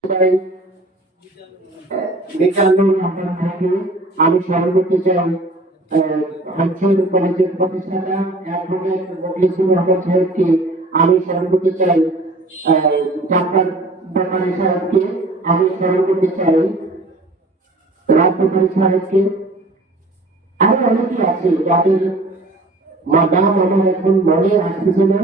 আমি স্মরণ করতে চাই হানসুল কলেজের প্রতিষ্ঠাতা অ্যাডভোকেট মুখলিসুর রহমান সাহেবকে। আমি স্মরণ করতে চাই ডাক্তার ব্যাপারী সাহেবকে। আমি স্মরণ করতে চাই রাজ ব্যাপারী সাহেবকে। আরো অনেকে আছে যাদের নাম আমার এখন মনে আসতেছে না।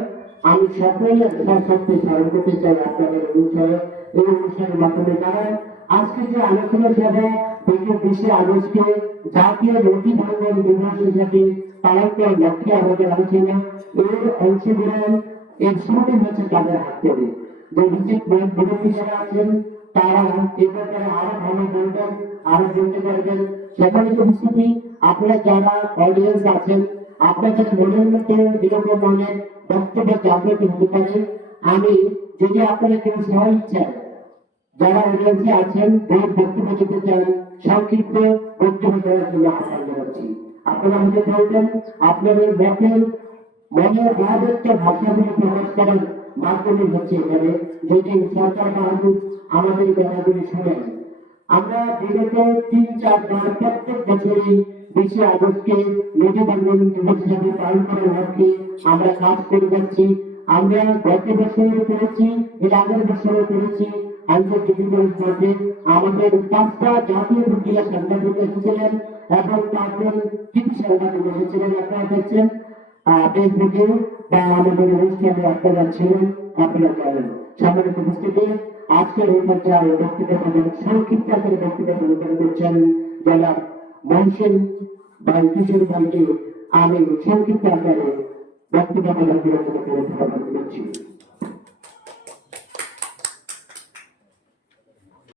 আমি সকলের সশক্তি স্মরণ করতে চাই আপনাদের অনুষ্ঠানে, এই অনুষ্ঠানের মাধ্যমে। কারণ আজকে যে আলোচনা সভা 20 আগস্টকে জাতীয় নথি ভঙ্গন দিবস হিসাবে পালন করার লক্ষ্যে আমাদের আলোচনা, এর অংশগ্রহণ এর শুরুটি হচ্ছে তাদের হাত থেকে। যে বিরোধী যারা আছেন তারা এ ব্যাপারে আরো ভালো বলবেন, আরো বলতে পারবেন। সম্মানিত উপস্থিতি, আপনারা যারা অডিয়েন্স আছেন, আপনাদের মনের মধ্যে এরকম অনেক বক্তব্য জাগ্রত হতে পারে। আমি যদি আপনারা কেউ সহ ইচ্ছা যারা অডিয়েন্সে আছেন বক্তব্য দিতে চান, সংক্ষিপ্ত বক্তব্য দেওয়ার জন্য আহ্বান জানাচ্ছি। আপনারা আমাকে বলবেন আপনাদের মনের ভাবাবেগকে ভাষাগুলি প্রকাশ করার মাধ্যমে হচ্ছে এখানে। যদি সরকার আমাদের কথাগুলি শুনেন, আমরা বিগত 3-4 বার প্রত্যেক বছরই 20 আগস্টকে নদী ভঙ্গন দিবস হিসাবে পালন করার লক্ষ্যে আমরা কাজ করে যাচ্ছি। আমরা গত বছরও করেছি, এর আগের বছরও করেছি। আন্তর্জাতিক মাঠে আমাদের 5টা জাতীয় মিডিয়া সাংবাদিক এসেছিলেন এবং 5 জন টিভি সাংবাদিক এসেছিলেন। আপনারা দেখছেন ফেসবুকে বা আমাদের অনুষ্ঠানে আপনারা ছিলেন, আপনারা জানেন। সম্মানিত উপস্থিতি, আজকের এই পর্যায়ে বক্তব্য সংক্ষিপ্ত করে বক্তব্য প্রদান করছেন জনাব মহসিন ভাই কিশোর ভাইকে। আমি সংক্ষিপ্ত আকারে বক্তব্য প্রদান করছি।